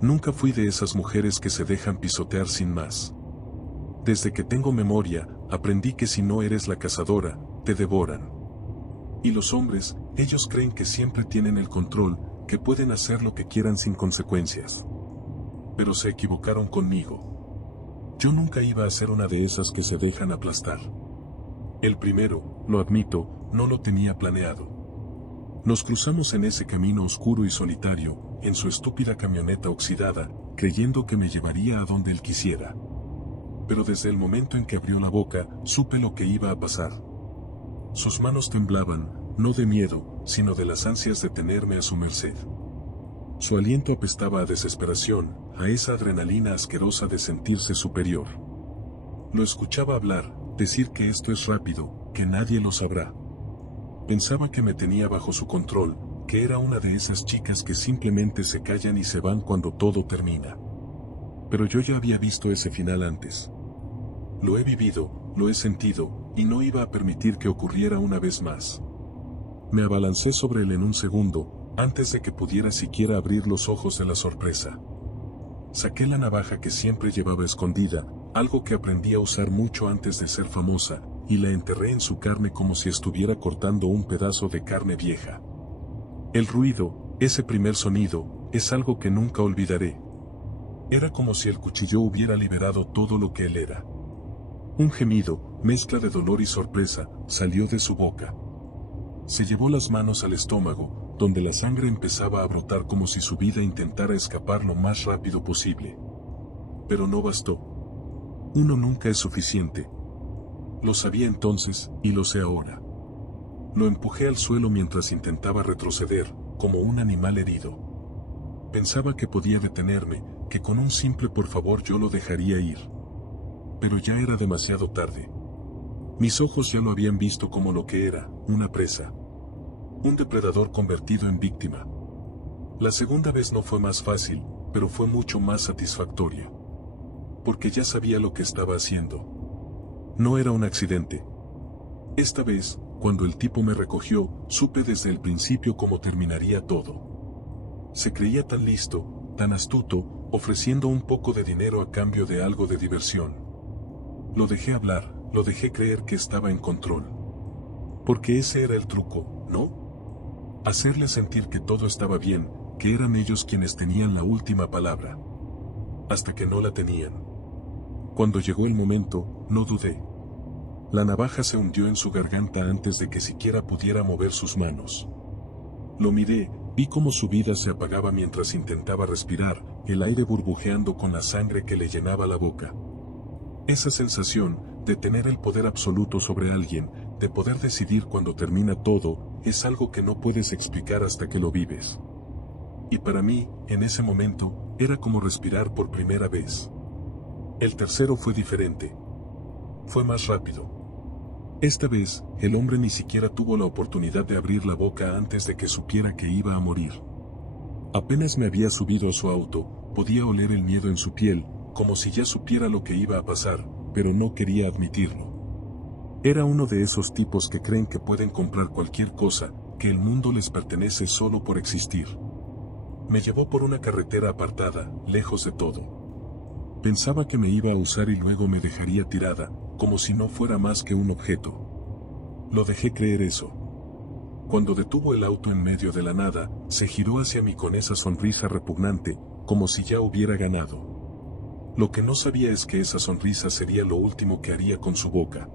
Nunca fui de esas mujeres que se dejan pisotear sin más. Desde que tengo memoria, aprendí que si no eres la cazadora, te devoran. Y los hombres, ellos creen que siempre tienen el control, que pueden hacer lo que quieran sin consecuencias. Pero se equivocaron conmigo. Yo nunca iba a ser una de esas que se dejan aplastar. El primero, lo admito, no lo tenía planeado. Nos cruzamos en ese camino oscuro y solitario, en su estúpida camioneta oxidada, creyendo que me llevaría a donde él quisiera. Pero desde el momento en que abrió la boca, supe lo que iba a pasar. Sus manos temblaban, no de miedo, sino de las ansias de tenerme a su merced. Su aliento apestaba a desesperación, a esa adrenalina asquerosa de sentirse superior. Lo escuchaba hablar, decir que esto es rápido, que nadie lo sabrá. Pensaba que me tenía bajo su control, que era una de esas chicas que simplemente se callan y se van cuando todo termina. Pero yo ya había visto ese final antes. Lo he vivido, lo he sentido, y no iba a permitir que ocurriera una vez más. Me abalancé sobre él en un segundo, antes de que pudiera siquiera abrir los ojos de la sorpresa. Saqué la navaja que siempre llevaba escondida, algo que aprendí a usar mucho antes de ser famosa, y la enterré en su carne como si estuviera cortando un pedazo de carne vieja. El ruido, ese primer sonido, es algo que nunca olvidaré. Era como si el cuchillo hubiera liberado todo lo que él era. Un gemido, mezcla de dolor y sorpresa, salió de su boca. Se llevó las manos al estómago, donde la sangre empezaba a brotar como si su vida intentara escapar lo más rápido posible. Pero no bastó. Uno nunca es suficiente. Lo sabía entonces, y lo sé ahora. Lo empujé al suelo mientras intentaba retroceder, como un animal herido. Pensaba que podía detenerme, que con un simple por favor yo lo dejaría ir. Pero ya era demasiado tarde. Mis ojos ya lo habían visto como lo que era, una presa. Un depredador convertido en víctima. La segunda vez no fue más fácil, pero fue mucho más satisfactoria. Porque ya sabía lo que estaba haciendo. No era un accidente. Esta vez, cuando el tipo me recogió, supe desde el principio cómo terminaría todo. Se creía tan listo, tan astuto, ofreciendo un poco de dinero a cambio de algo de diversión. Lo dejé hablar, lo dejé creer que estaba en control. Porque ese era el truco, ¿no? Hacerle sentir que todo estaba bien, que eran ellos quienes tenían la última palabra. Hasta que no la tenían. Cuando llegó el momento, no dudé. La navaja se hundió en su garganta antes de que siquiera pudiera mover sus manos. Lo miré, vi cómo su vida se apagaba mientras intentaba respirar, el aire burbujeando con la sangre que le llenaba la boca. Esa sensación, de tener el poder absoluto sobre alguien, de poder decidir cuando termina todo, es algo que no puedes explicar hasta que lo vives. Y para mí, en ese momento, era como respirar por primera vez. El tercero fue diferente. Fue más rápido. Esta vez, el hombre ni siquiera tuvo la oportunidad de abrir la boca antes de que supiera que iba a morir. Apenas me había subido a su auto, podía oler el miedo en su piel, como si ya supiera lo que iba a pasar, pero no quería admitirlo. Era uno de esos tipos que creen que pueden comprar cualquier cosa, que el mundo les pertenece solo por existir. Me llevó por una carretera apartada, lejos de todo. Pensaba que me iba a usar y luego me dejaría tirada, como si no fuera más que un objeto. Lo dejé creer eso. Cuando detuvo el auto en medio de la nada, se giró hacia mí con esa sonrisa repugnante, como si ya hubiera ganado. Lo que no sabía es que esa sonrisa sería lo último que haría con su boca.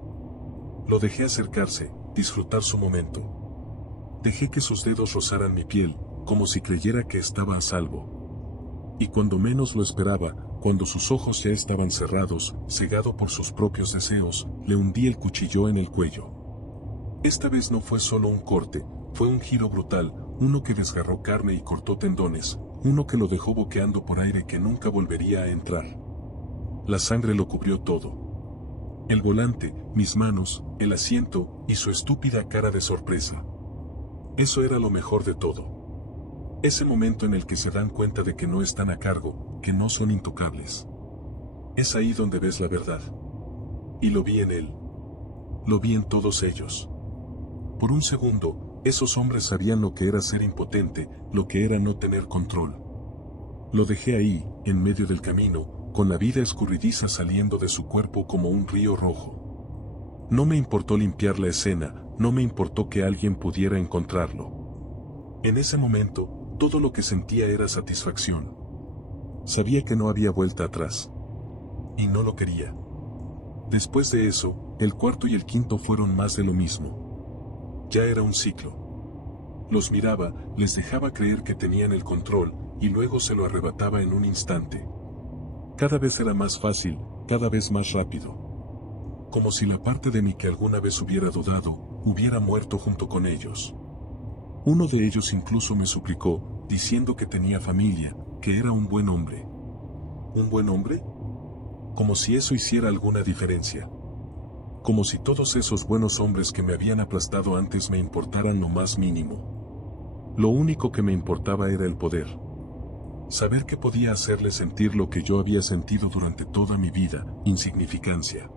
Lo dejé acercarse, disfrutar su momento. Dejé que sus dedos rozaran mi piel, como si creyera que estaba a salvo. Y cuando menos lo esperaba, cuando sus ojos ya estaban cerrados, cegado por sus propios deseos, le hundí el cuchillo en el cuello. Esta vez no fue solo un corte, fue un giro brutal, uno que desgarró carne y cortó tendones, uno que lo dejó boqueando por aire que nunca volvería a entrar. La sangre lo cubrió todo. El volante, mis manos, el asiento, y su estúpida cara de sorpresa. Eso era lo mejor de todo. Ese momento en el que se dan cuenta de que no están a cargo, que no son intocables. Es ahí donde ves la verdad. Y lo vi en él. Lo vi en todos ellos. Por un segundo, esos hombres sabían lo que era ser impotente, lo que era no tener control. Lo dejé ahí, en medio del camino, con la vida escurridiza saliendo de su cuerpo como un río rojo. No me importó limpiar la escena, no me importó que alguien pudiera encontrarlo. En ese momento, todo lo que sentía era satisfacción. Sabía que no había vuelta atrás. Y no lo quería. Después de eso, el cuarto y el quinto fueron más de lo mismo. Ya era un ciclo. Los miraba, les dejaba creer que tenían el control, y luego se lo arrebataba en un instante. Cada vez era más fácil, cada vez más rápido. Como si la parte de mí que alguna vez hubiera dudado, hubiera muerto junto con ellos. Uno de ellos incluso me suplicó, diciendo que tenía familia, que era un buen hombre. ¿Un buen hombre? Como si eso hiciera alguna diferencia. Como si todos esos buenos hombres que me habían aplastado antes me importaran lo más mínimo. Lo único que me importaba era el poder. Saber que podía hacerle sentir lo que yo había sentido durante toda mi vida, insignificancia.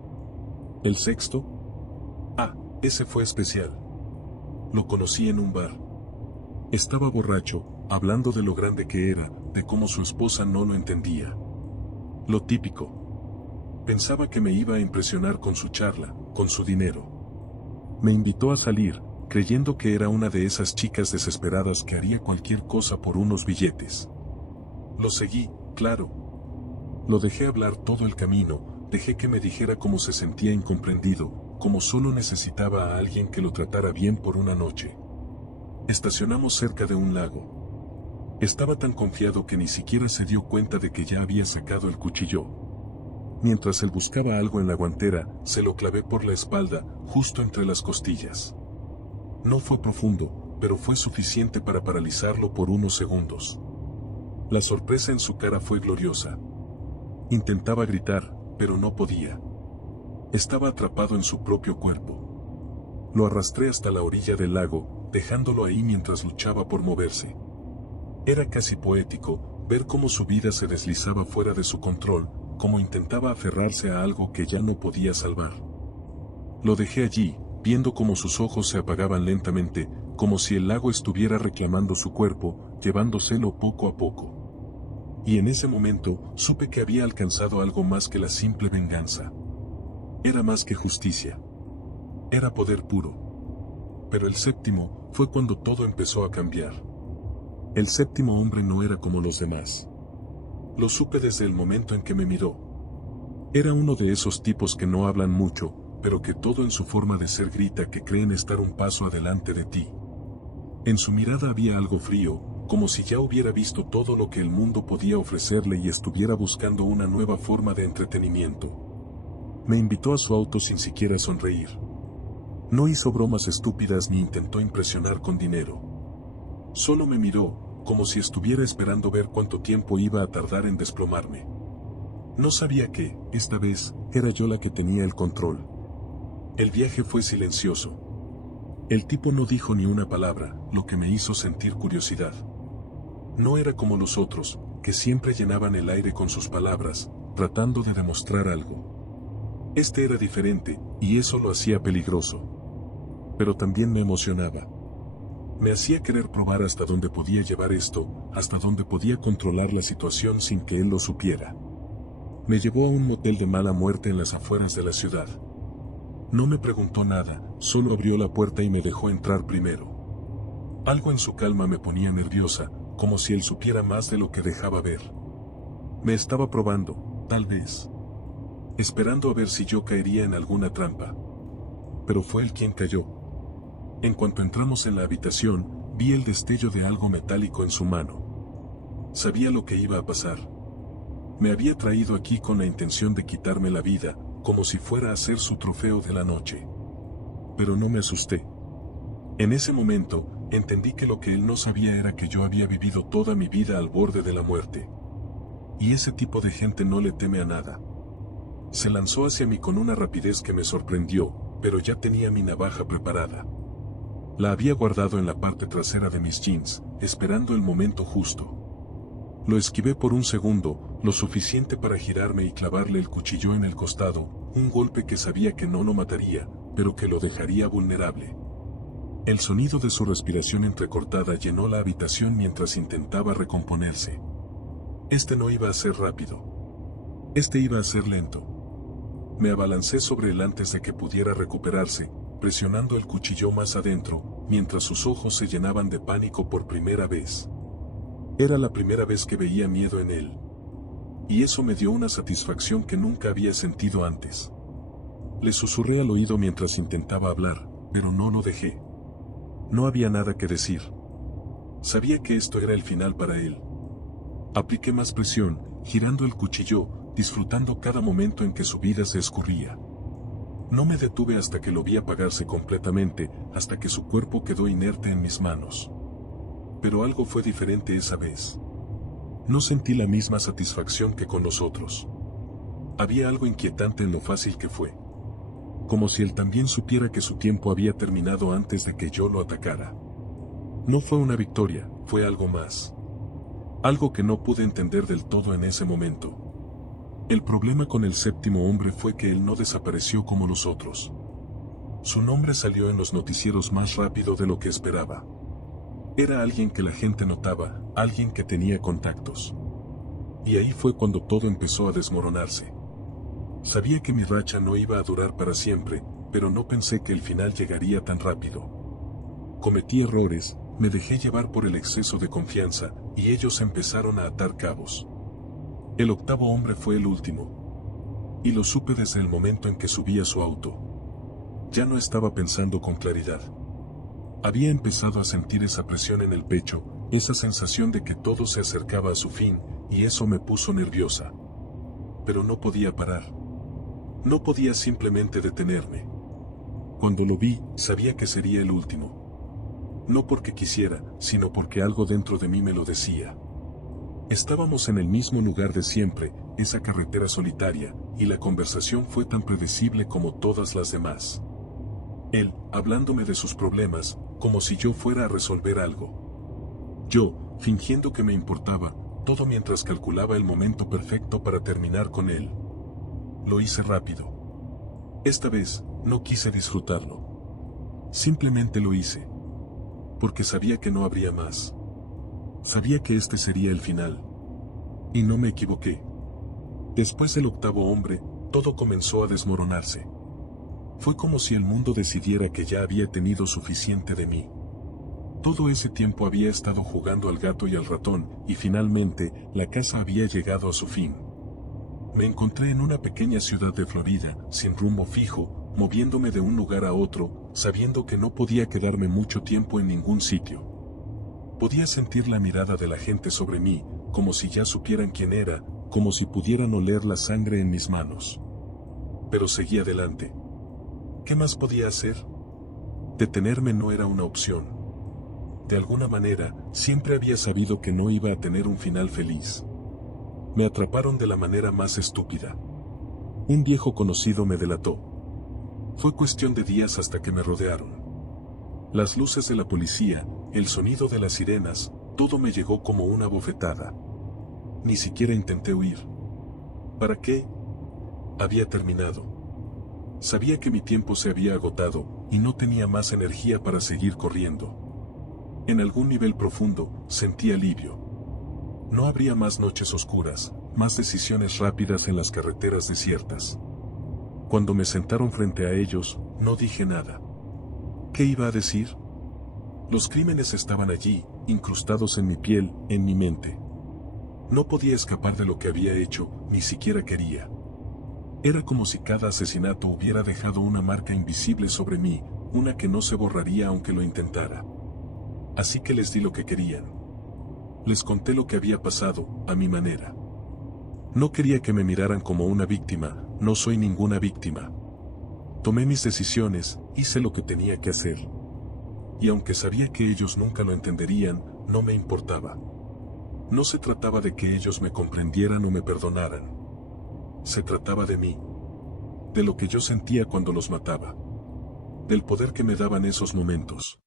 ¿El sexto? Ah, ese fue especial. Lo conocí en un bar. Estaba borracho, hablando de lo grande que era, de cómo su esposa no lo entendía. Lo típico. Pensaba que me iba a impresionar con su charla, con su dinero. Me invitó a salir, creyendo que era una de esas chicas desesperadas que haría cualquier cosa por unos billetes. Lo seguí, claro. Lo dejé hablar todo el camino, dejé que me dijera cómo se sentía incomprendido, cómo solo necesitaba a alguien que lo tratara bien por una noche. Estacionamos cerca de un lago. Estaba tan confiado que ni siquiera se dio cuenta de que ya había sacado el cuchillo. Mientras él buscaba algo en la guantera, se lo clavé por la espalda, justo entre las costillas. No fue profundo, pero fue suficiente para paralizarlo por unos segundos. La sorpresa en su cara fue gloriosa. Intentaba gritar, pero no podía. Estaba atrapado en su propio cuerpo. Lo arrastré hasta la orilla del lago, dejándolo ahí mientras luchaba por moverse. Era casi poético, ver cómo su vida se deslizaba fuera de su control, cómo intentaba aferrarse a algo que ya no podía salvar. Lo dejé allí, viendo cómo sus ojos se apagaban lentamente, como si el lago estuviera reclamando su cuerpo, llevándoselo poco a poco. Y en ese momento, supe que había alcanzado algo más que la simple venganza. Era más que justicia. Era poder puro. Pero el séptimo, fue cuando todo empezó a cambiar. El séptimo hombre no era como los demás. Lo supe desde el momento en que me miró. Era uno de esos tipos que no hablan mucho, pero que todo en su forma de ser grita que creen estar un paso adelante de ti. En su mirada había algo frío, como si ya hubiera visto todo lo que el mundo podía ofrecerle y estuviera buscando una nueva forma de entretenimiento. Me invitó a su auto sin siquiera sonreír. No hizo bromas estúpidas ni intentó impresionar con dinero. Solo me miró, como si estuviera esperando ver cuánto tiempo iba a tardar en desplomarme. No sabía que, esta vez, era yo la que tenía el control. El viaje fue silencioso. El tipo no dijo ni una palabra, lo que me hizo sentir curiosidad. No era como los otros, que siempre llenaban el aire con sus palabras, tratando de demostrar algo. Este era diferente, y eso lo hacía peligroso. Pero también me emocionaba. Me hacía querer probar hasta dónde podía llevar esto, hasta dónde podía controlar la situación sin que él lo supiera. Me llevó a un motel de mala muerte en las afueras de la ciudad. No me preguntó nada, solo abrió la puerta y me dejó entrar primero. Algo en su calma me ponía nerviosa, como si él supiera más de lo que dejaba ver. Me estaba probando, tal vez. Esperando a ver si yo caería en alguna trampa. Pero fue él quien cayó. En cuanto entramos en la habitación, vi el destello de algo metálico en su mano. Sabía lo que iba a pasar. Me había traído aquí con la intención de quitarme la vida, como si fuera a ser su trofeo de la noche. Pero no me asusté. En ese momento, entendí que lo que él no sabía era que yo había vivido toda mi vida al borde de la muerte. Y ese tipo de gente no le teme a nada. Se lanzó hacia mí con una rapidez que me sorprendió, pero ya tenía mi navaja preparada. La había guardado en la parte trasera de mis jeans, esperando el momento justo. Lo esquivé por un segundo, lo suficiente para girarme y clavarle el cuchillo en el costado, un golpe que sabía que no lo mataría, pero que lo dejaría vulnerable. El sonido de su respiración entrecortada llenó la habitación mientras intentaba recomponerse. Este no iba a ser rápido. Este iba a ser lento. Me abalancé sobre él antes de que pudiera recuperarse, presionando el cuchillo más adentro, mientras sus ojos se llenaban de pánico por primera vez. Era la primera vez que veía miedo en él. Y eso me dio una satisfacción que nunca había sentido antes. Le susurré al oído mientras intentaba hablar, pero no lo dejé. No había nada que decir. Sabía que esto era el final para él. Apliqué más presión, girando el cuchillo, disfrutando cada momento en que su vida se escurría. No me detuve hasta que lo vi apagarse completamente, hasta que su cuerpo quedó inerte en mis manos. Pero algo fue diferente esa vez. No sentí la misma satisfacción que con los otros. Había algo inquietante en lo fácil que fue. Como si él también supiera que su tiempo había terminado antes de que yo lo atacara. No fue una victoria, fue algo más. Algo que no pude entender del todo en ese momento. El problema con el séptimo hombre fue que él no desapareció como los otros. Su nombre salió en los noticieros más rápido de lo que esperaba. Era alguien que la gente notaba, alguien que tenía contactos. Y ahí fue cuando todo empezó a desmoronarse. Sabía que mi racha no iba a durar para siempre, pero no pensé que el final llegaría tan rápido. Cometí errores, me dejé llevar por el exceso de confianza, y ellos empezaron a atar cabos. El octavo hombre fue el último. Y lo supe desde el momento en que subí a su auto. Ya no estaba pensando con claridad. Había empezado a sentir esa presión en el pecho, esa sensación de que todo se acercaba a su fin, y eso me puso nerviosa. Pero no podía parar. No podía simplemente detenerme. Cuando lo vi, sabía que sería el último. No porque quisiera, sino porque algo dentro de mí me lo decía. Estábamos en el mismo lugar de siempre, esa carretera solitaria, y la conversación fue tan predecible como todas las demás. Él, hablándome de sus problemas, como si yo fuera a resolver algo. Yo, fingiendo que me importaba, todo mientras calculaba el momento perfecto para terminar con él. Lo hice rápido. Esta vez, no quise disfrutarlo. Simplemente lo hice. Porque sabía que no habría más. Sabía que este sería el final. Y no me equivoqué. Después del octavo hombre, todo comenzó a desmoronarse. Fue como si el mundo decidiera que ya había tenido suficiente de mí. Todo ese tiempo había estado jugando al gato y al ratón, y finalmente, la casa había llegado a su fin. Me encontré en una pequeña ciudad de Florida, sin rumbo fijo, moviéndome de un lugar a otro, sabiendo que no podía quedarme mucho tiempo en ningún sitio. Podía sentir la mirada de la gente sobre mí, como si ya supieran quién era, como si pudieran oler la sangre en mis manos. Pero seguí adelante. ¿Qué más podía hacer? Detenerme no era una opción. De alguna manera, siempre había sabido que no iba a tener un final feliz. Me atraparon de la manera más estúpida. Un viejo conocido me delató. Fue cuestión de días hasta que me rodearon. Las luces de la policía, el sonido de las sirenas, todo me llegó como una bofetada. Ni siquiera intenté huir. ¿Para qué? Había terminado. Sabía que mi tiempo se había agotado, y no tenía más energía para seguir corriendo. En algún nivel profundo, sentí alivio. No habría más noches oscuras, más decisiones rápidas en las carreteras desiertas. Cuando me sentaron frente a ellos, no dije nada. ¿Qué iba a decir? Los crímenes estaban allí, incrustados en mi piel, en mi mente. No podía escapar de lo que había hecho, ni siquiera quería. Era como si cada asesinato hubiera dejado una marca invisible sobre mí, una que no se borraría aunque lo intentara. Así que les di lo que querían. Les conté lo que había pasado, a mi manera. No quería que me miraran como una víctima, no soy ninguna víctima. Tomé mis decisiones, hice lo que tenía que hacer. Y aunque sabía que ellos nunca lo entenderían, no me importaba. No se trataba de que ellos me comprendieran o me perdonaran. Se trataba de mí. De lo que yo sentía cuando los mataba. Del poder que me daban esos momentos.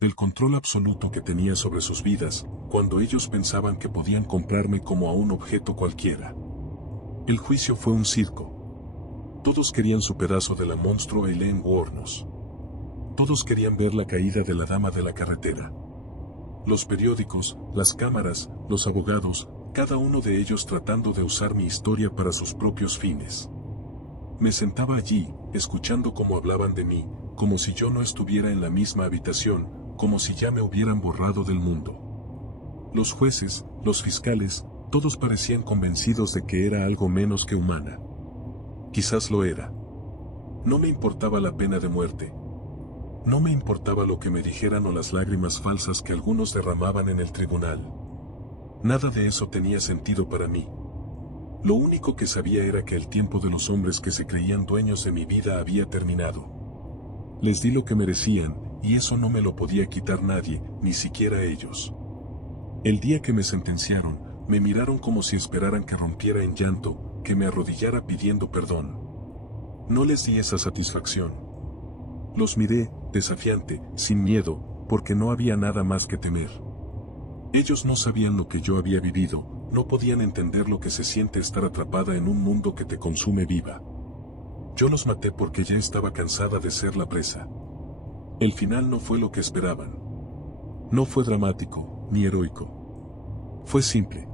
Del control absoluto que tenía sobre sus vidas, cuando ellos pensaban que podían comprarme como a un objeto cualquiera. El juicio fue un circo. Todos querían su pedazo de la monstruo Elaine Wuornos. Todos querían ver la caída de la dama de la carretera. Los periódicos, las cámaras, los abogados, cada uno de ellos tratando de usar mi historia para sus propios fines. Me sentaba allí, escuchando cómo hablaban de mí, como si yo no estuviera en la misma habitación, como si ya me hubieran borrado del mundo. Los jueces, los fiscales, todos parecían convencidos de que era algo menos que humana. Quizás lo era. No me importaba la pena de muerte. No me importaba lo que me dijeran o las lágrimas falsas que algunos derramaban en el tribunal. Nada de eso tenía sentido para mí. Lo único que sabía era que el tiempo de los hombres que se creían dueños de mi vida había terminado. Les di lo que merecían, y eso no me lo podía quitar nadie, ni siquiera ellos. El día que me sentenciaron, me miraron como si esperaran que rompiera en llanto, que me arrodillara pidiendo perdón. No les di esa satisfacción. Los miré, desafiante, sin miedo, porque no había nada más que temer. Ellos no sabían lo que yo había vivido, no podían entender lo que se siente estar atrapada en un mundo que te consume viva. Yo los maté porque ya estaba cansada de ser la presa. El final no fue lo que esperaban. No fue dramático, ni heroico. Fue simple.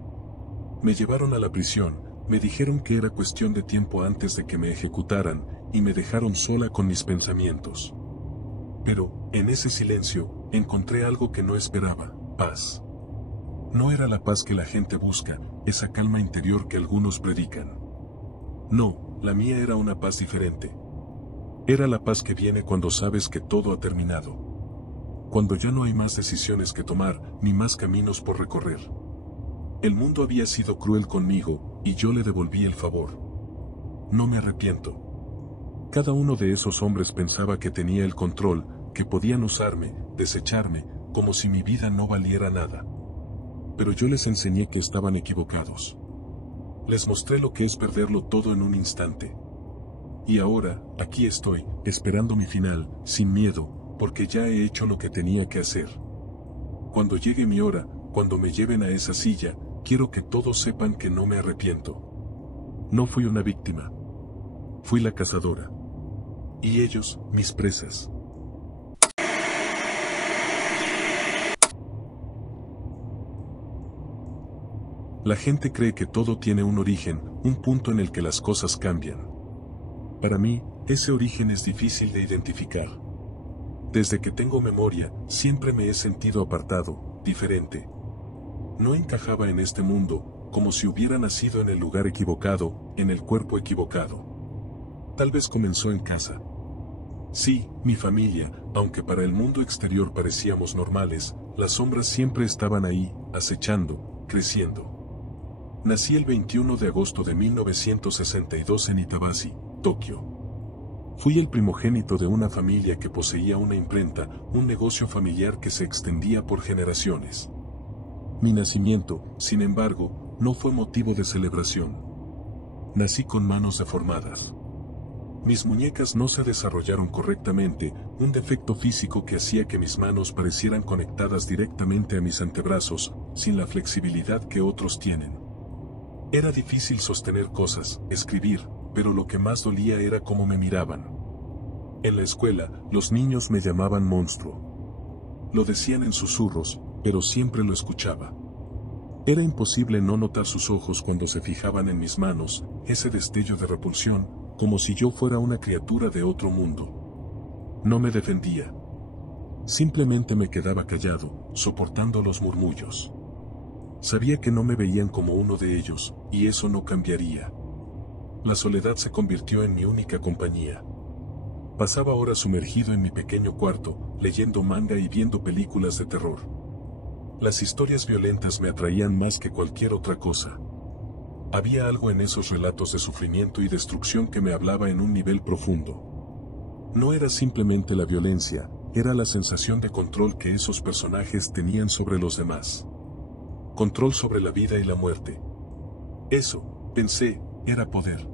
Me llevaron a la prisión, me dijeron que era cuestión de tiempo antes de que me ejecutaran, y me dejaron sola con mis pensamientos. Pero, en ese silencio, encontré algo que no esperaba: paz. No era la paz que la gente busca, esa calma interior que algunos predican. No, la mía era una paz diferente. Era la paz que viene cuando sabes que todo ha terminado. Cuando ya no hay más decisiones que tomar, ni más caminos por recorrer. El mundo había sido cruel conmigo, y yo le devolví el favor. No me arrepiento. Cada uno de esos hombres pensaba que tenía el control, que podían usarme, desecharme, como si mi vida no valiera nada. Pero yo les enseñé que estaban equivocados. Les mostré lo que es perderlo todo en un instante. Y ahora, aquí estoy, esperando mi final, sin miedo, porque ya he hecho lo que tenía que hacer. Cuando llegue mi hora, cuando me lleven a esa silla, quiero que todos sepan que no me arrepiento. No fui una víctima. Fui la cazadora. Y ellos, mis presas. La gente cree que todo tiene un origen, un punto en el que las cosas cambian. Para mí, ese origen es difícil de identificar. Desde que tengo memoria, siempre me he sentido apartado, diferente. No encajaba en este mundo, como si hubiera nacido en el lugar equivocado, en el cuerpo equivocado. Tal vez comenzó en casa. Sí, mi familia, aunque para el mundo exterior parecíamos normales, las sombras siempre estaban ahí, acechando, creciendo. Nací el 21 de agosto de 1962 en Itabashi, Tokio. Fui el primogénito de una familia que poseía una imprenta, un negocio familiar que se extendía por generaciones. Mi nacimiento, sin embargo, no fue motivo de celebración. Nací con manos deformadas. Mis muñecas no se desarrollaron correctamente, un defecto físico que hacía que mis manos parecieran conectadas directamente a mis antebrazos, sin la flexibilidad que otros tienen. Era difícil sostener cosas, escribir, pero lo que más dolía era cómo me miraban. En la escuela, los niños me llamaban monstruo. Lo decían en susurros, pero siempre lo escuchaba. Era imposible no notar sus ojos cuando se fijaban en mis manos, ese destello de repulsión, como si yo fuera una criatura de otro mundo. No me defendía. Simplemente me quedaba callado, soportando los murmullos. Sabía que no me veían como uno de ellos, y eso no cambiaría. La soledad se convirtió en mi única compañía. Pasaba horas sumergido en mi pequeño cuarto, leyendo manga y viendo películas de terror. Las historias violentas me atraían más que cualquier otra cosa. Había algo en esos relatos de sufrimiento y destrucción que me hablaba en un nivel profundo. No era simplemente la violencia, era la sensación de control que esos personajes tenían sobre los demás. Control sobre la vida y la muerte. Eso, pensé, era poder.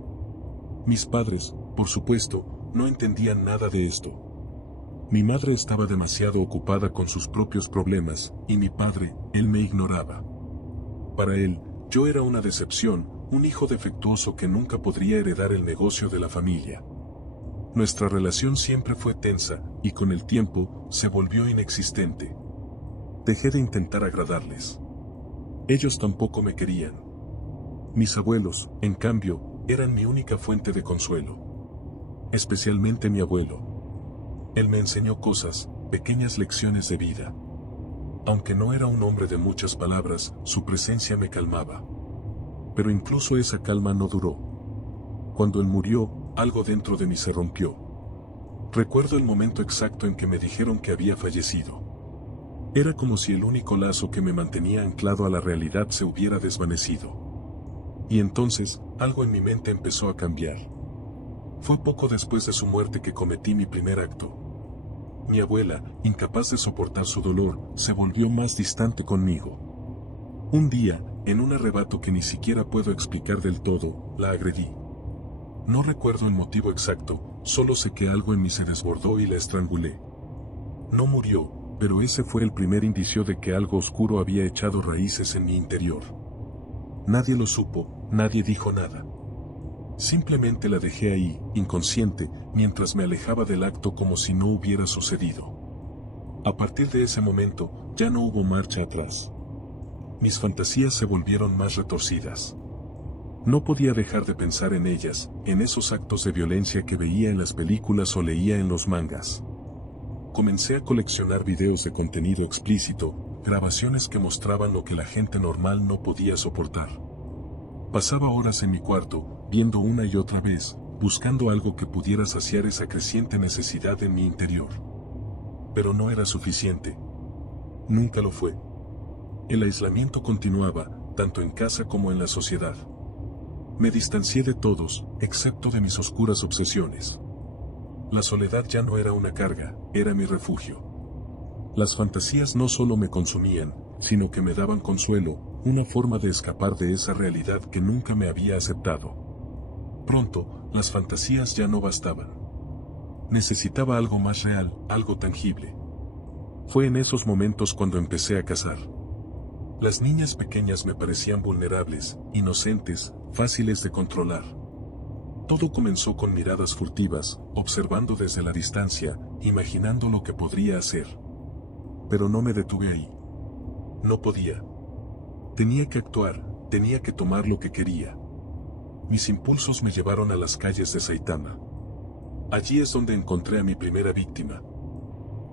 Mis padres, por supuesto, no entendían nada de esto. Mi madre estaba demasiado ocupada con sus propios problemas, y mi padre, él me ignoraba. Para él, yo era una decepción, un hijo defectuoso que nunca podría heredar el negocio de la familia. Nuestra relación siempre fue tensa, y con el tiempo, se volvió inexistente. Dejé de intentar agradarles. Ellos tampoco me querían. Mis abuelos, en cambio, eran mi única fuente de consuelo. Especialmente mi abuelo. Él me enseñó cosas, pequeñas lecciones de vida. Aunque no era un hombre de muchas palabras, su presencia me calmaba. Pero incluso esa calma no duró. Cuando él murió, algo dentro de mí se rompió. Recuerdo el momento exacto en que me dijeron que había fallecido. Era como si el único lazo que me mantenía anclado a la realidad se hubiera desvanecido. Y entonces, algo en mi mente empezó a cambiar. Fue poco después de su muerte que cometí mi primer acto. Mi abuela, incapaz de soportar su dolor, se volvió más distante conmigo. Un día, en un arrebato que ni siquiera puedo explicar del todo, la agredí. No recuerdo el motivo exacto, solo sé que algo en mí se desbordó y la estrangulé. No murió, pero ese fue el primer indicio de que algo oscuro había echado raíces en mi interior. Nadie lo supo, nadie dijo nada. Simplemente la dejé ahí, inconsciente, mientras me alejaba del acto como si no hubiera sucedido. A partir de ese momento, ya no hubo marcha atrás. Mis fantasías se volvieron más retorcidas. No podía dejar de pensar en ellas, en esos actos de violencia que veía en las películas o leía en los mangas. Comencé a coleccionar videos de contenido explícito, grabaciones que mostraban lo que la gente normal no podía soportar. Pasaba horas en mi cuarto, viendo una y otra vez, buscando algo que pudiera saciar esa creciente necesidad en mi interior. Pero no era suficiente. Nunca lo fue. El aislamiento continuaba, tanto en casa como en la sociedad. Me distancié de todos, excepto de mis oscuras obsesiones. La soledad ya no era una carga, era mi refugio. Las fantasías no solo me consumían, sino que me daban consuelo, una forma de escapar de esa realidad que nunca me había aceptado. Pronto, las fantasías ya no bastaban. Necesitaba algo más real, algo tangible. Fue en esos momentos cuando empecé a cazar. Las niñas pequeñas me parecían vulnerables, inocentes, fáciles de controlar. Todo comenzó con miradas furtivas, observando desde la distancia, imaginando lo que podría hacer. Pero no me detuve ahí. No podía. Tenía que actuar, tenía que tomar lo que quería. Mis impulsos me llevaron a las calles de Saitama. Allí es donde encontré a mi primera víctima.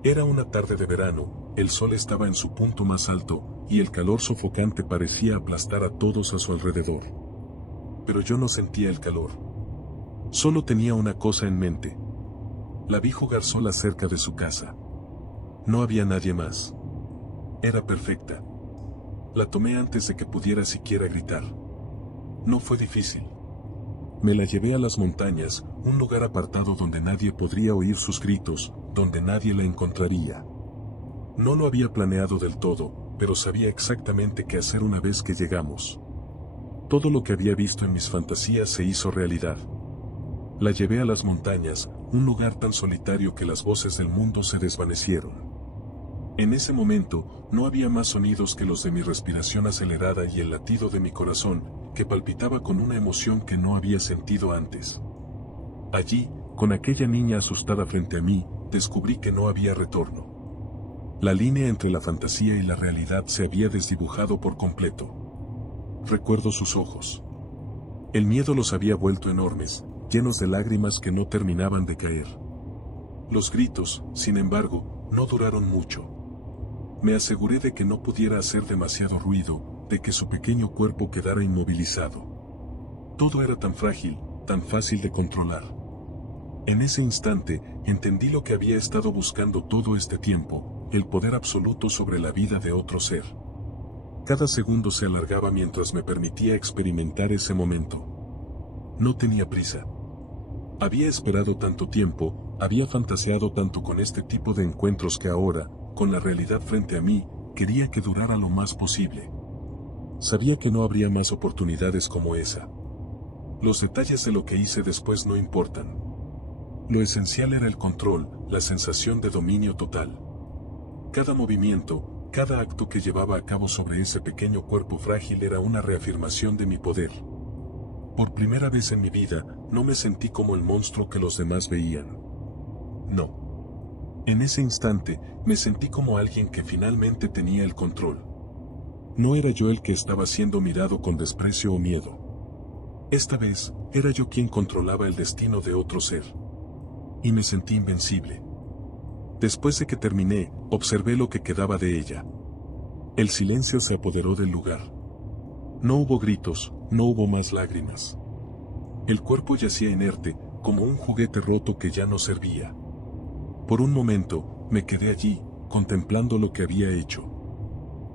Era una tarde de verano, el sol estaba en su punto más alto, y el calor sofocante parecía aplastar a todos a su alrededor. Pero yo no sentía el calor. Solo tenía una cosa en mente. La vi jugar sola cerca de su casa. No había nadie más. Era perfecta. La tomé antes de que pudiera siquiera gritar. No fue difícil. Me la llevé a las montañas, un lugar apartado donde nadie podría oír sus gritos, donde nadie la encontraría. No lo había planeado del todo, pero sabía exactamente qué hacer una vez que llegamos. Todo lo que había visto en mis fantasías se hizo realidad. La llevé a las montañas, un lugar tan solitario que las voces del mundo se desvanecieron. En ese momento, no había más sonidos que los de mi respiración acelerada y el latido de mi corazón, que palpitaba con una emoción que no había sentido antes. Allí, con aquella niña asustada frente a mí, descubrí que no había retorno. La línea entre la fantasía y la realidad se había desdibujado por completo. Recuerdo sus ojos. El miedo los había vuelto enormes, llenos de lágrimas que no terminaban de caer. Los gritos, sin embargo, no duraron mucho. Me aseguré de que no pudiera hacer demasiado ruido, de que su pequeño cuerpo quedara inmovilizado. Todo era tan frágil, tan fácil de controlar. En ese instante, entendí lo que había estado buscando todo este tiempo, el poder absoluto sobre la vida de otro ser. Cada segundo se alargaba mientras me permitía experimentar ese momento. No tenía prisa. Había esperado tanto tiempo, había fantaseado tanto con este tipo de encuentros que ahora, con la realidad frente a mí, quería que durara lo más posible. Sabía que no habría más oportunidades como esa. Los detalles de lo que hice después no importan. Lo esencial era el control, la sensación de dominio total. Cada movimiento, cada acto que llevaba a cabo sobre ese pequeño cuerpo frágil era una reafirmación de mi poder. Por primera vez en mi vida, no me sentí como el monstruo que los demás veían. No. En ese instante, me sentí como alguien que finalmente tenía el control. No era yo el que estaba siendo mirado con desprecio o miedo. Esta vez, era yo quien controlaba el destino de otro ser. Y me sentí invencible. Después de que terminé, observé lo que quedaba de ella. El silencio se apoderó del lugar. No hubo gritos, no hubo más lágrimas. El cuerpo yacía inerte, como un juguete roto que ya no servía. Por un momento, me quedé allí, contemplando lo que había hecho.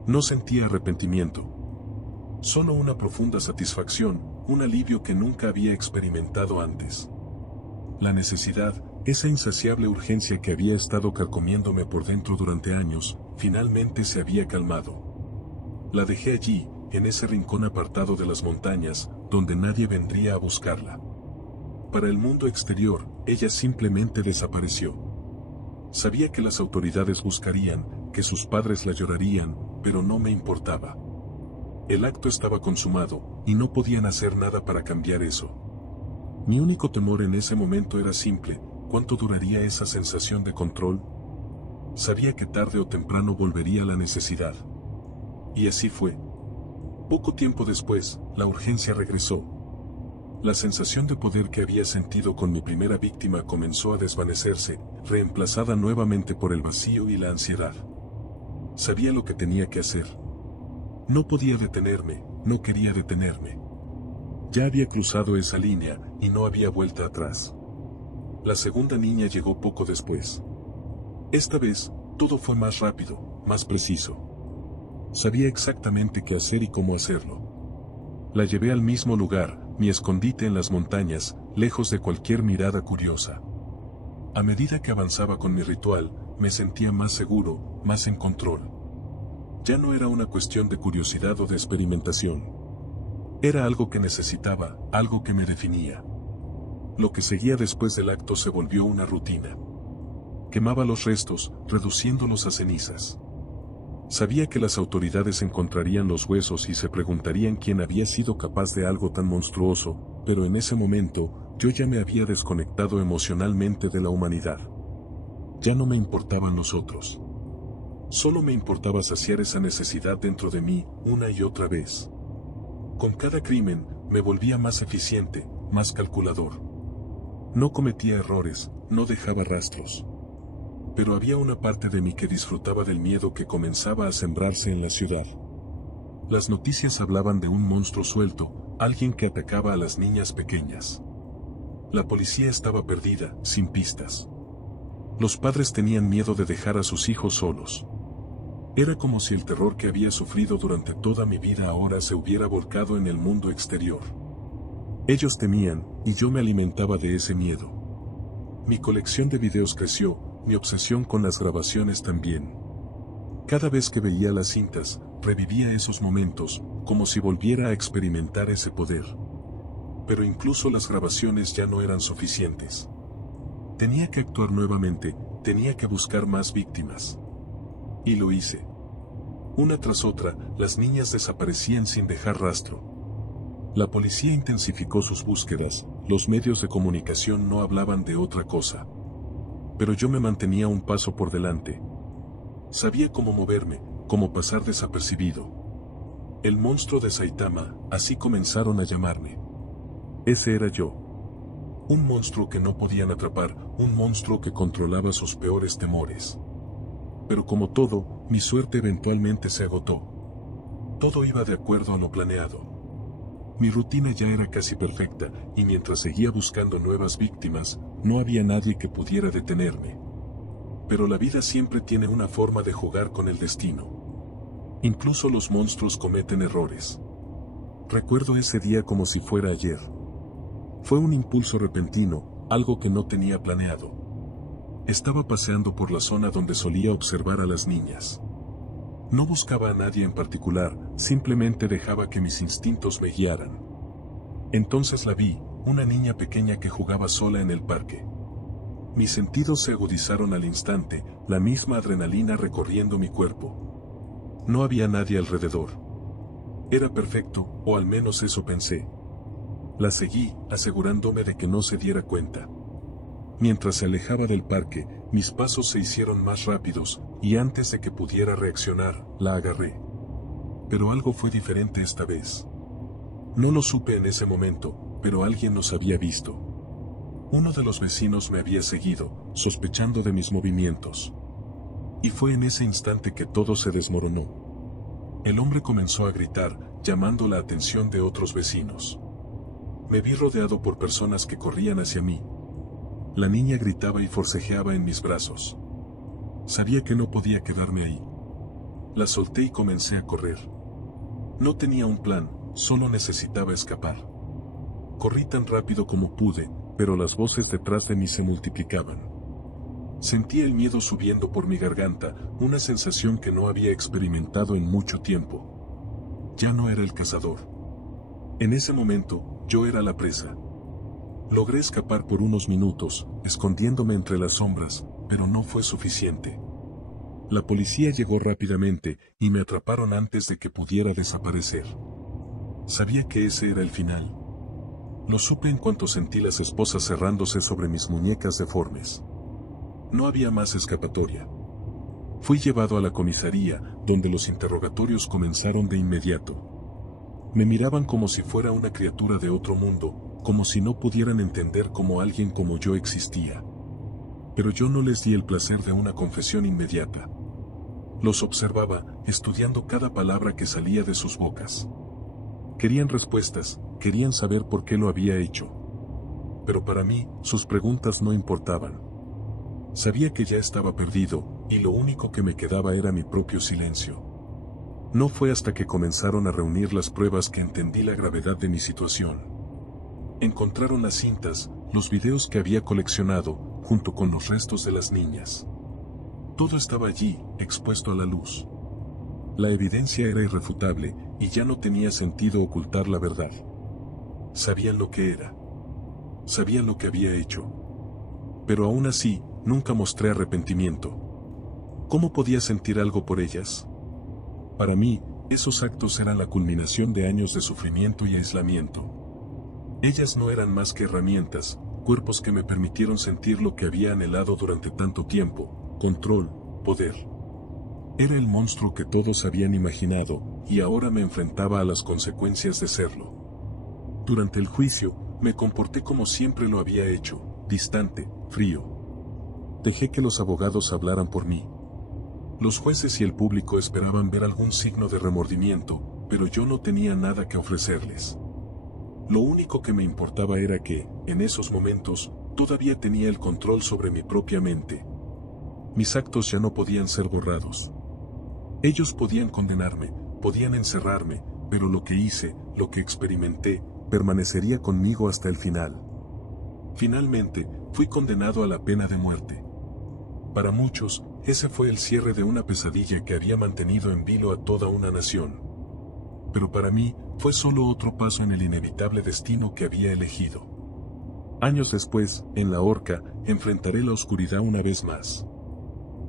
No sentía arrepentimiento. Solo una profunda satisfacción, un alivio que nunca había experimentado antes. La necesidad, esa insaciable urgencia que había estado carcomiéndome por dentro durante años, finalmente se había calmado. La dejé allí, en ese rincón apartado de las montañas, donde nadie vendría a buscarla. Para el mundo exterior, ella simplemente desapareció. Sabía que las autoridades buscarían, que sus padres la llorarían, pero no me importaba. El acto estaba consumado, y no podían hacer nada para cambiar eso. Mi único temor en ese momento era simple: ¿cuánto duraría esa sensación de control? Sabía que tarde o temprano volvería la necesidad. Y así fue. Poco tiempo después, la urgencia regresó. La sensación de poder que había sentido con mi primera víctima comenzó a desvanecerse, reemplazada nuevamente por el vacío y la ansiedad. Sabía lo que tenía que hacer. No podía detenerme, no quería detenerme. Ya había cruzado esa línea, y no había vuelta atrás. La segunda niña llegó poco después. Esta vez, todo fue más rápido, más preciso. Sabía exactamente qué hacer y cómo hacerlo. La llevé al mismo lugar, mi escondite en las montañas, lejos de cualquier mirada curiosa. A medida que avanzaba con mi ritual, me sentía más seguro, más en control. Ya no era una cuestión de curiosidad o de experimentación. Era algo que necesitaba, algo que me definía. Lo que seguía después del acto se volvió una rutina. Quemaba los restos, reduciéndolos a cenizas. Sabía que las autoridades encontrarían los huesos y se preguntarían quién había sido capaz de algo tan monstruoso, pero en ese momento, yo ya me había desconectado emocionalmente de la humanidad. Ya no me importaban los otros. Solo me importaba saciar esa necesidad dentro de mí, una y otra vez. Con cada crimen, me volvía más eficiente, más calculador. No cometía errores, no dejaba rastros. Pero había una parte de mí que disfrutaba del miedo que comenzaba a sembrarse en la ciudad. Las noticias hablaban de un monstruo suelto, alguien que atacaba a las niñas pequeñas. La policía estaba perdida, sin pistas. Los padres tenían miedo de dejar a sus hijos solos. Era como si el terror que había sufrido durante toda mi vida ahora se hubiera volcado en el mundo exterior. Ellos temían, y yo me alimentaba de ese miedo. Mi colección de videos creció, mi obsesión con las grabaciones también. Cada vez que veía las cintas, revivía esos momentos, como si volviera a experimentar ese poder. Pero incluso las grabaciones ya no eran suficientes. Tenía que actuar nuevamente, tenía que buscar más víctimas. Y lo hice. Una tras otra, las niñas desaparecían sin dejar rastro. La policía intensificó sus búsquedas, los medios de comunicación no hablaban de otra cosa. Pero yo me mantenía un paso por delante. Sabía cómo moverme, cómo pasar desapercibido. El monstruo de Saitama, así comenzaron a llamarme. Ese era yo. Un monstruo que no podían atrapar, un monstruo que controlaba sus peores temores. Pero como todo, mi suerte eventualmente se agotó. Todo iba de acuerdo a lo planeado. Mi rutina ya era casi perfecta, y mientras seguía buscando nuevas víctimas, no había nadie que pudiera detenerme. Pero la vida siempre tiene una forma de jugar con el destino. Incluso los monstruos cometen errores. Recuerdo ese día como si fuera ayer. Fue un impulso repentino, algo que no tenía planeado. Estaba paseando por la zona donde solía observar a las niñas. No buscaba a nadie en particular, simplemente dejaba que mis instintos me guiaran. Entonces la vi, una niña pequeña que jugaba sola en el parque. Mis sentidos se agudizaron al instante, la misma adrenalina recorriendo mi cuerpo. No había nadie alrededor. Era perfecto, o al menos eso pensé. La seguí, asegurándome de que no se diera cuenta. Mientras se alejaba del parque, mis pasos se hicieron más rápidos, y antes de que pudiera reaccionar, la agarré. Pero algo fue diferente esta vez. No lo supe en ese momento, pero alguien nos había visto. Uno de los vecinos me había seguido, sospechando de mis movimientos. Y fue en ese instante que todo se desmoronó. El hombre comenzó a gritar, llamando la atención de otros vecinos. Me vi rodeado por personas que corrían hacia mí. La niña gritaba y forcejeaba en mis brazos. Sabía que no podía quedarme ahí. La solté y comencé a correr. No tenía un plan, solo necesitaba escapar. Corrí tan rápido como pude, pero las voces detrás de mí se multiplicaban. Sentí el miedo subiendo por mi garganta, una sensación que no había experimentado en mucho tiempo. Ya no era el cazador. En ese momento, yo era la presa. Logré escapar por unos minutos, escondiéndome entre las sombras, pero no fue suficiente. La policía llegó rápidamente y me atraparon antes de que pudiera desaparecer. Sabía que ese era el final. Lo supe en cuanto sentí las esposas cerrándose sobre mis muñecas deformes. No había más escapatoria. Fui llevado a la comisaría, donde los interrogatorios comenzaron de inmediato. Me miraban como si fuera una criatura de otro mundo, como si no pudieran entender cómo alguien como yo existía. Pero yo no les di el placer de una confesión inmediata. Los observaba, estudiando cada palabra que salía de sus bocas. Querían respuestas, querían saber por qué lo había hecho. Pero para mí, sus preguntas no importaban. Sabía que ya estaba perdido, y lo único que me quedaba era mi propio silencio. No fue hasta que comenzaron a reunir las pruebas que entendí la gravedad de mi situación. Encontraron las cintas, los videos que había coleccionado, junto con los restos de las niñas. Todo estaba allí, expuesto a la luz. La evidencia era irrefutable, y ya no tenía sentido ocultar la verdad. Sabían lo que era. Sabían lo que había hecho. Pero aún así, nunca mostré arrepentimiento. ¿Cómo podía sentir algo por ellas? Para mí, esos actos eran la culminación de años de sufrimiento y aislamiento. Ellas no eran más que herramientas, cuerpos que me permitieron sentir lo que había anhelado durante tanto tiempo: control, poder. Era el monstruo que todos habían imaginado, y ahora me enfrentaba a las consecuencias de serlo. Durante el juicio, me comporté como siempre lo había hecho, distante, frío. Dejé que los abogados hablaran por mí. Los jueces y el público esperaban ver algún signo de remordimiento, pero yo no tenía nada que ofrecerles. Lo único que me importaba era que, en esos momentos, todavía tenía el control sobre mi propia mente. Mis actos ya no podían ser borrados. Ellos podían condenarme, podían encerrarme, pero lo que hice, lo que experimenté, permanecería conmigo hasta el final. Finalmente, fui condenado a la pena de muerte. Para muchos, ese fue el cierre de una pesadilla que había mantenido en vilo a toda una nación. Pero para mí, fue solo otro paso en el inevitable destino que había elegido. Años después, en la horca, enfrentaré la oscuridad una vez más.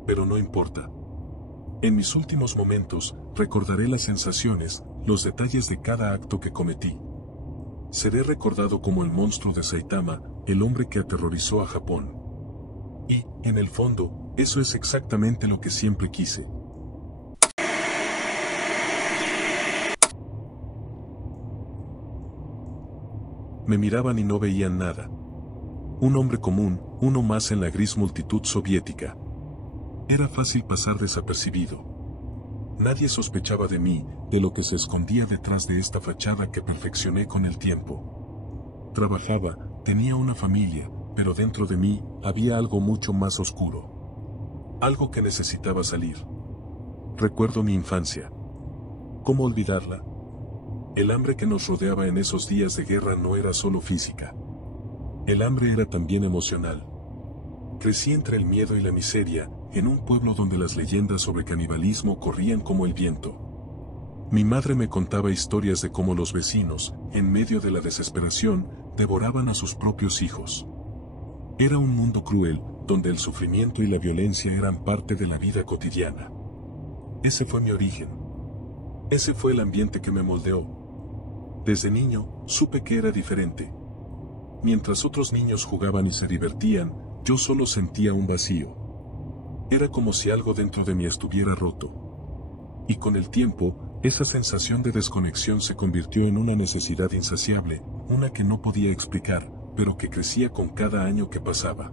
Pero no importa. En mis últimos momentos, recordaré las sensaciones, los detalles de cada acto que cometí. Seré recordado como el monstruo de Saitama, el hombre que aterrorizó a Japón. Y, en el fondo, eso es exactamente lo que siempre quise. Me miraban y no veían nada. Un hombre común, uno más en la gris multitud soviética. Era fácil pasar desapercibido. Nadie sospechaba de mí, de lo que se escondía detrás de esta fachada que perfeccioné con el tiempo. Trabajaba, tenía una familia, pero dentro de mí había algo mucho más oscuro. Algo que necesitaba salir. Recuerdo mi infancia. ¿Cómo olvidarla? El hambre que nos rodeaba en esos días de guerra no era solo física. El hambre era también emocional. Crecí entre el miedo y la miseria, en un pueblo donde las leyendas sobre canibalismo corrían como el viento. Mi madre me contaba historias de cómo los vecinos, en medio de la desesperación, devoraban a sus propios hijos. Era un mundo cruel, donde el sufrimiento y la violencia eran parte de la vida cotidiana. Ese fue mi origen. Ese fue el ambiente que me moldeó. Desde niño, supe que era diferente. Mientras otros niños jugaban y se divertían, yo solo sentía un vacío. Era como si algo dentro de mí estuviera roto. Y con el tiempo, esa sensación de desconexión se convirtió en una necesidad insaciable, una que no podía explicar, pero que crecía con cada año que pasaba.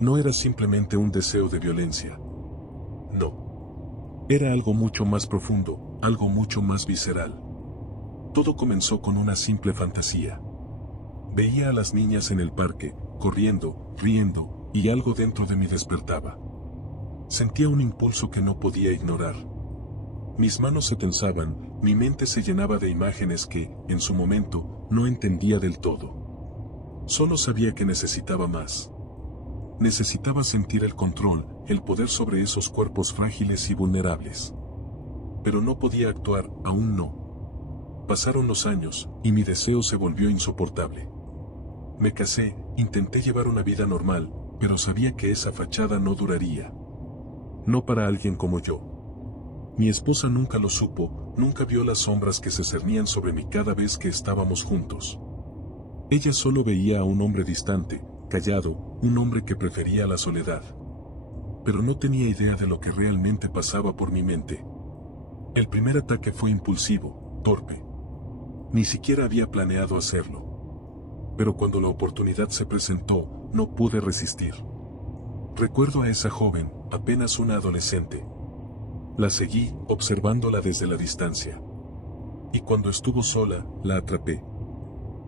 No era simplemente un deseo de violencia. No. Era algo mucho más profundo, algo mucho más visceral. Todo comenzó con una simple fantasía. Veía a las niñas en el parque, corriendo, riendo, y algo dentro de mí despertaba. Sentía un impulso que no podía ignorar. Mis manos se tensaban, mi mente se llenaba de imágenes que, en su momento, no entendía del todo. Solo sabía que necesitaba más. Necesitaba sentir el control, el poder sobre esos cuerpos frágiles y vulnerables. Pero no podía actuar, aún no. Pasaron los años, y mi deseo se volvió insoportable. Me casé, intenté llevar una vida normal, pero sabía que esa fachada no duraría. No para alguien como yo. Mi esposa nunca lo supo, nunca vio las sombras que se cernían sobre mí cada vez que estábamos juntos. Ella solo veía a un hombre distante, callado, un hombre que prefería la soledad. Pero no tenía idea de lo que realmente pasaba por mi mente. El primer ataque fue impulsivo, torpe. Ni siquiera había planeado hacerlo. Pero cuando la oportunidad se presentó, no pude resistir. Recuerdo a esa joven, apenas una adolescente. La seguí, observándola desde la distancia. Y cuando estuvo sola, la atrapé.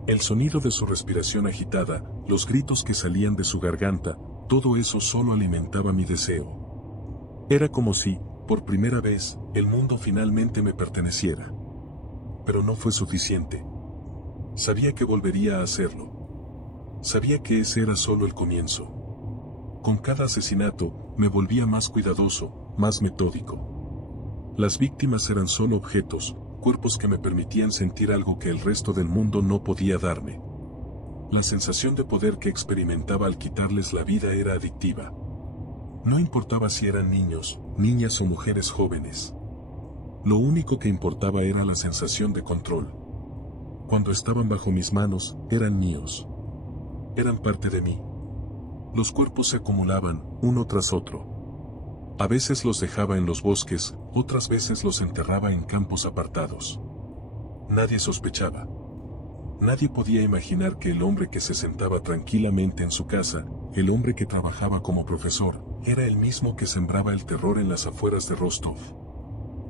El sonido de su respiración agitada, los gritos que salían de su garganta, todo eso solo alimentaba mi deseo. Era como si, por primera vez, el mundo finalmente me perteneciera. Pero no fue suficiente. Sabía que volvería a hacerlo. Sabía que ese era solo el comienzo. Con cada asesinato, me volvía más cuidadoso, más metódico. Las víctimas eran solo objetos, cuerpos que me permitían sentir algo que el resto del mundo no podía darme. La sensación de poder que experimentaba al quitarles la vida era adictiva. No importaba si eran niños, niñas o mujeres jóvenes. Lo único que importaba era la sensación de control. Cuando estaban bajo mis manos, eran míos. Eran parte de mí. Los cuerpos se acumulaban, uno tras otro. A veces los dejaba en los bosques, otras veces los enterraba en campos apartados. Nadie sospechaba. Nadie podía imaginar que el hombre que se sentaba tranquilamente en su casa, el hombre que trabajaba como profesor, era el mismo que sembraba el terror en las afueras de Rostov.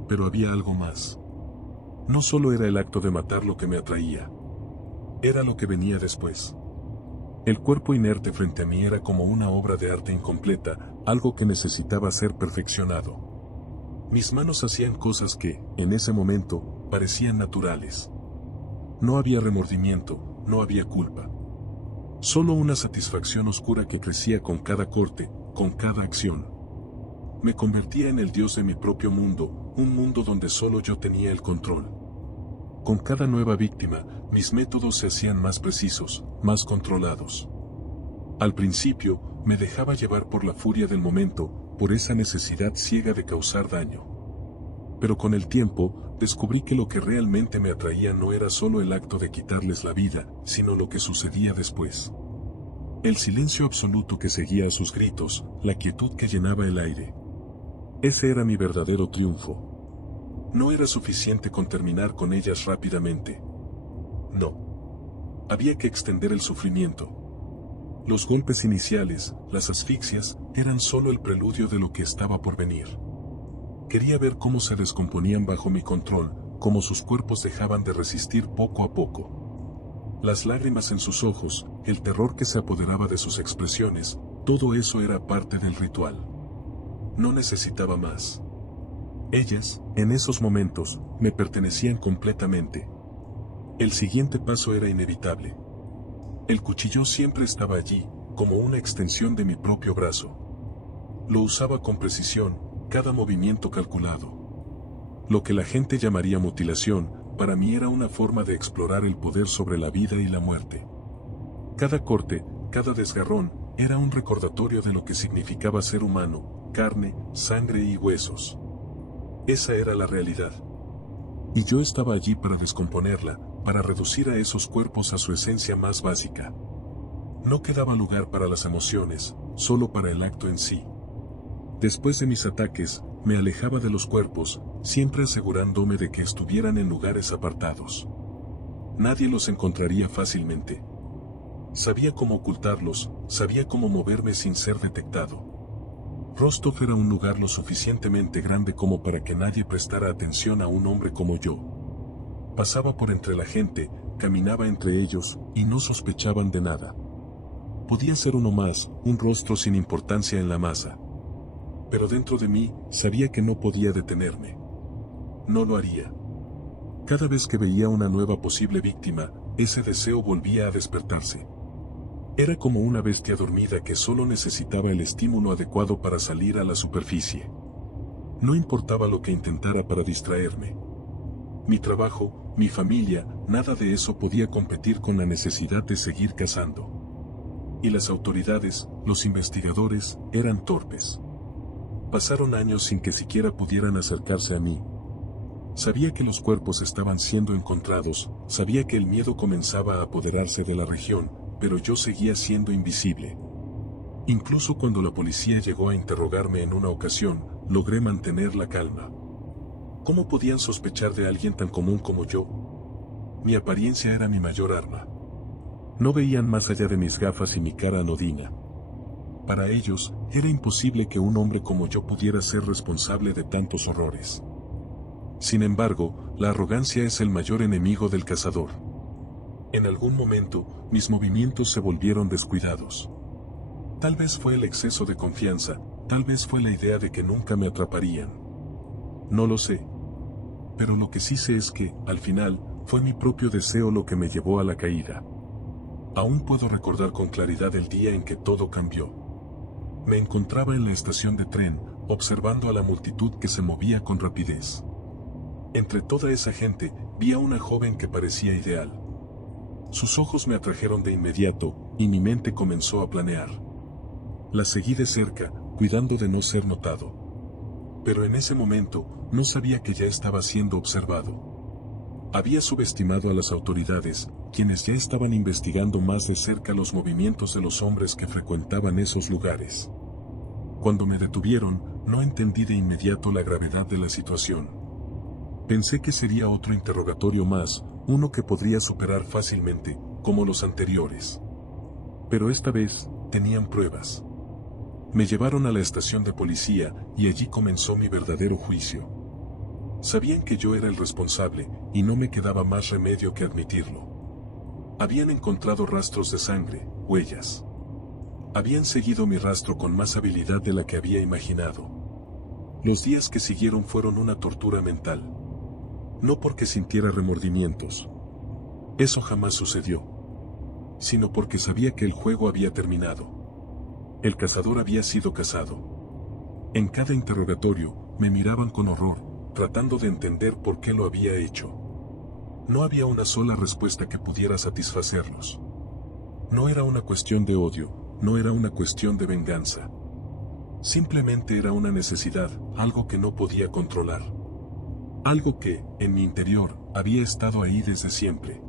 Pero había algo más. No solo era el acto de matar lo que me atraía. Era lo que venía después. El cuerpo inerte frente a mí era como una obra de arte incompleta, algo que necesitaba ser perfeccionado. Mis manos hacían cosas que, en ese momento, parecían naturales. No había remordimiento, no había culpa. Solo una satisfacción oscura que crecía con cada corte, con cada acción. Me convertía en el dios de mi propio mundo, un mundo donde solo yo tenía el control. Con cada nueva víctima, mis métodos se hacían más precisos, más controlados. Al principio, me dejaba llevar por la furia del momento, por esa necesidad ciega de causar daño. Pero con el tiempo, descubrí que lo que realmente me atraía no era solo el acto de quitarles la vida, sino lo que sucedía después. El silencio absoluto que seguía a sus gritos, la quietud que llenaba el aire. Ese era mi verdadero triunfo. No era suficiente con terminar con ellas rápidamente. No. Había que extender el sufrimiento. Los golpes iniciales, las asfixias, eran solo el preludio de lo que estaba por venir. Quería ver cómo se descomponían bajo mi control, cómo sus cuerpos dejaban de resistir poco a poco. Las lágrimas en sus ojos, el terror que se apoderaba de sus expresiones, todo eso era parte del ritual. No necesitaba más. Ellas, en esos momentos, me pertenecían completamente. El siguiente paso era inevitable. El cuchillo siempre estaba allí, como una extensión de mi propio brazo. Lo usaba con precisión, cada movimiento calculado. Lo que la gente llamaría mutilación, para mí era una forma de explorar el poder sobre la vida y la muerte. Cada corte, cada desgarrón, era un recordatorio de lo que significaba ser humano, carne, sangre y huesos. Esa era la realidad. Y yo estaba allí para descomponerla, para reducir a esos cuerpos a su esencia más básica. No quedaba lugar para las emociones, solo para el acto en sí. Después de mis ataques, me alejaba de los cuerpos, siempre asegurándome de que estuvieran en lugares apartados. Nadie los encontraría fácilmente. Sabía cómo ocultarlos, sabía cómo moverme sin ser detectado. Rostov era un lugar lo suficientemente grande como para que nadie prestara atención a un hombre como yo. Pasaba por entre la gente, caminaba entre ellos, y no sospechaban de nada. Podía ser uno más, un rostro sin importancia en la masa. Pero dentro de mí, sabía que no podía detenerme. No lo haría. Cada vez que veía una nueva posible víctima, ese deseo volvía a despertarse. Era como una bestia dormida que solo necesitaba el estímulo adecuado para salir a la superficie. No importaba lo que intentara para distraerme. Mi trabajo, mi familia, nada de eso podía competir con la necesidad de seguir cazando. Y las autoridades, los investigadores, eran torpes. Pasaron años sin que siquiera pudieran acercarse a mí. Sabía que los cuerpos estaban siendo encontrados, sabía que el miedo comenzaba a apoderarse de la región, pero yo seguía siendo invisible. Incluso cuando la policía llegó a interrogarme en una ocasión, logré mantener la calma. ¿Cómo podían sospechar de alguien tan común como yo? Mi apariencia era mi mayor arma. No veían más allá de mis gafas y mi cara anodina. Para ellos, era imposible que un hombre como yo pudiera ser responsable de tantos horrores. Sin embargo, la arrogancia es el mayor enemigo del cazador. En algún momento, mis movimientos se volvieron descuidados. Tal vez fue el exceso de confianza, tal vez fue la idea de que nunca me atraparían. No lo sé. Pero lo que sí sé es que, al final, fue mi propio deseo lo que me llevó a la caída. Aún puedo recordar con claridad el día en que todo cambió. Me encontraba en la estación de tren, observando a la multitud que se movía con rapidez. Entre toda esa gente, vi a una joven que parecía ideal. Sus ojos me atrajeron de inmediato, y mi mente comenzó a planear. La seguí de cerca, cuidando de no ser notado. Pero en ese momento, no sabía que ya estaba siendo observado. Había subestimado a las autoridades, quienes ya estaban investigando más de cerca los movimientos de los hombres que frecuentaban esos lugares. Cuando me detuvieron, no entendí de inmediato la gravedad de la situación. Pensé que sería otro interrogatorio más, uno que podría superar fácilmente, como los anteriores. Pero esta vez, tenían pruebas. Me llevaron a la estación de policía, y allí comenzó mi verdadero juicio. Sabían que yo era el responsable, y no me quedaba más remedio que admitirlo. Habían encontrado rastros de sangre, huellas. Habían seguido mi rastro con más habilidad de la que había imaginado. Los días que siguieron fueron una tortura mental. No porque sintiera remordimientos. Eso jamás sucedió. Sino porque sabía que el juego había terminado. El cazador había sido cazado. En cada interrogatorio, me miraban con horror, tratando de entender por qué lo había hecho. No había una sola respuesta que pudiera satisfacerlos. No era una cuestión de odio, no era una cuestión de venganza. Simplemente era una necesidad, algo que no podía controlar. Algo que, en mi interior, había estado ahí desde siempre.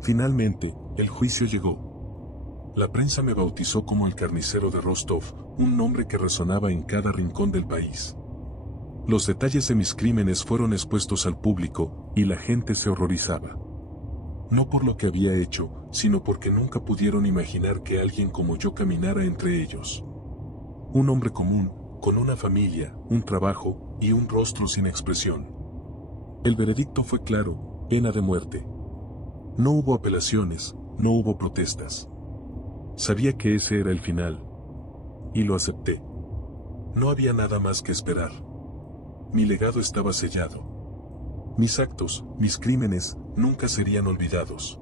Finalmente, el juicio llegó. La prensa me bautizó como el carnicero de Rostov, un nombre que resonaba en cada rincón del país. Los detalles de mis crímenes fueron expuestos al público, y la gente se horrorizaba. No por lo que había hecho, sino porque nunca pudieron imaginar que alguien como yo caminara entre ellos. Un hombre común, con una familia, un trabajo, y un rostro sin expresión. El veredicto fue claro, pena de muerte. No hubo apelaciones, no hubo protestas. Sabía que ese era el final. Y lo acepté. No había nada más que esperar. Mi legado estaba sellado. Mis actos, mis crímenes, nunca serían olvidados.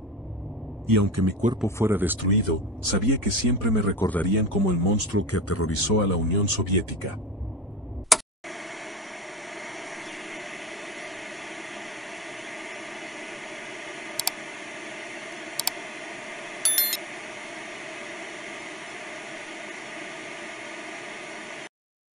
Y aunque mi cuerpo fuera destruido, sabía que siempre me recordarían como el monstruo que aterrorizó a la Unión Soviética.